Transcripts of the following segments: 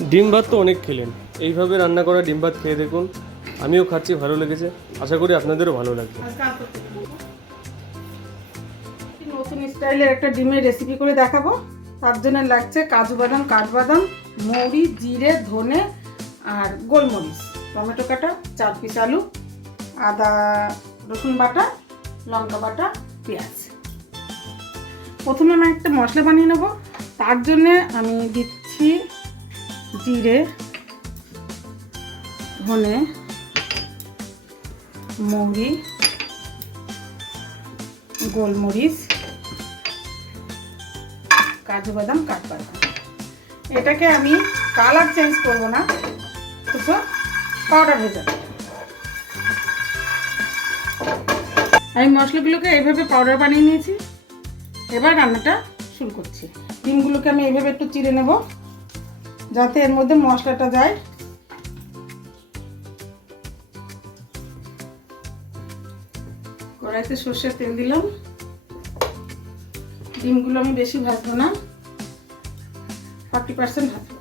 ডিম ভাত তো অনেক খেলেন, এইভাবে রান্না করা ডিম ভাত খেয়ে দেখুন। আমিও খাচ্ছি, ভালো লেগেছে, আশা করি আপনাদেরও ভালো লাগবে। নতুন স্টাইলের একটা ডিমের রেসিপি করে দেখাবো। তার জন্য লাগছে কাজু বাদাম, কাঠবাদাম, মৌরি, জিরে, ধনে আর গোলমরিচ, টমেটো কাটা, 4 পিস আলু, আদা রসুন বাটা, লঙ্কা বাটা, পেঁয়াজ। প্রথমে আমি একটা মশলা বানিয়ে নেব। তার জন্যে আমি দিচ্ছি জিরে, ধনে, মৌরি, গোলমরিচ, কাজু বাদাম, কাঠবাদাম। এটাকে আমি কালার চেঞ্জ করব না, তো পাউডার হয়ে যাবে। আমি মশলাগুলোকে এইভাবে পাউডার বানিয়ে নিয়েছি। এবার রান্নাটা শুরু করছি। ডিমগুলোকে আমি এইভাবে একটু চিড়ে নেব যাতে এর মধ্যে মশলাটা যায়। কড়াইতে সর্ষের তেল দিলাম। ডিমগুলো আমি বেশি ভাজবো না, 40% ভাজবো।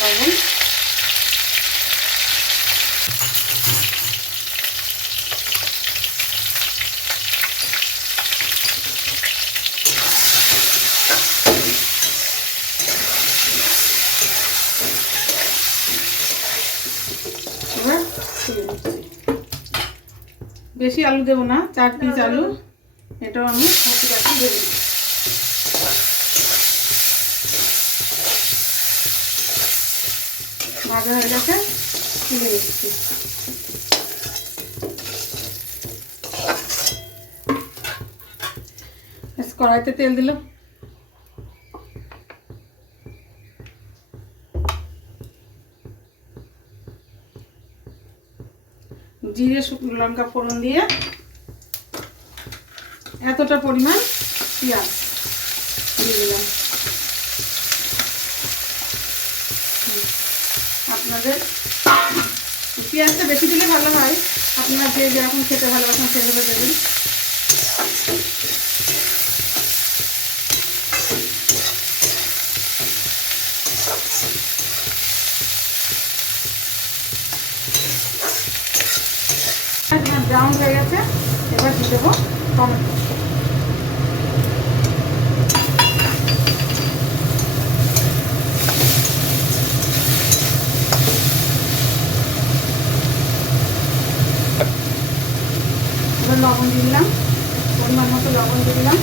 লবণ, বেশি আলু দেবো না, 4 পিস আলু। এটাও আমি হাতে কাছে দেবো। ভাজা হয়ে গেছে, তুলে নিচ্ছি। কড়াইতে তেল দিলাম। জিরে শুকনো লঙ্কা ফোড়ন দিয়ে এতটা পরিমাণ পেঁয়াজ দিয়ে দিলাম। আপনাদের পেঁয়াজটা বেশি দিলে ভালো হয়, আপনারা যে যেরকম খেতে ভালোবাসেন সেভাবে দেবেন। ব্রাউন হয়ে গেছে, এবার দিয়ে দেবো টমেটো। এবার লবণ দিয়ে দিলাম, পরিমাণ মতো লবণ দিয়ে দিলাম।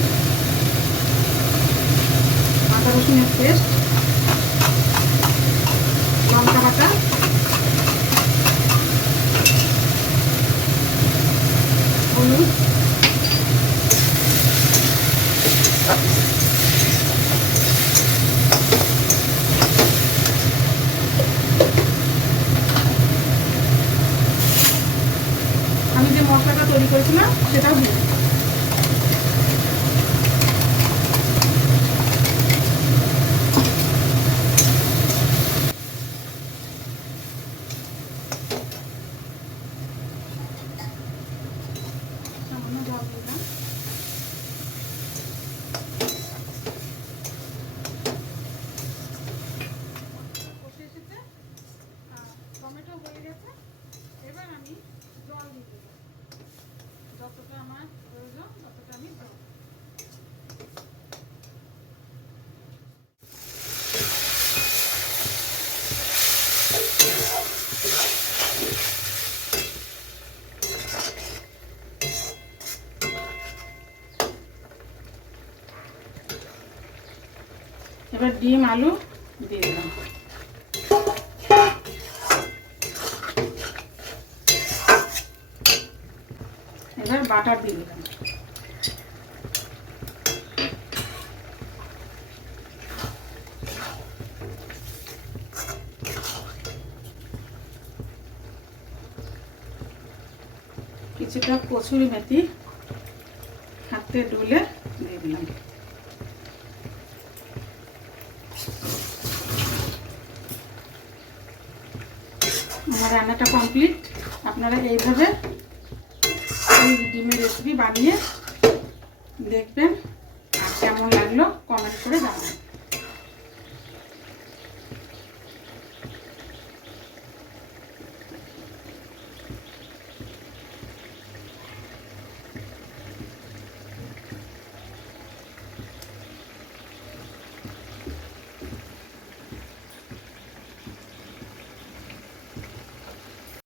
আদা রসুনের পেস্ট, লঙ্কা বাটা, হলুদ, আমি যে মশলাটা তৈরি করেছিলাম সেটাও দিয়ে দিলাম। সামান্য জল দিলাম। কষে এসেছে, টমেটো হয়ে গেছে। এবার আমি জল দিয়ে দেবো, যতটা আমার প্রয়োজন ততটা আমি দেবো। এবার ডিম আলু দিয়ে দিলাম। এবার বাটার দিয়ে দিলাম। কিছুটা কসুরি মেথি হাতে হাতে ডলে দিয়ে দিলাম। আমার রান্নাটা কমপ্লিট। আপনারা এইভাবে এই ডিমের রেসিপি বানিয়ে দেখবেন, আর কেমন লাগলো কমেন্ট করে জানাবেন।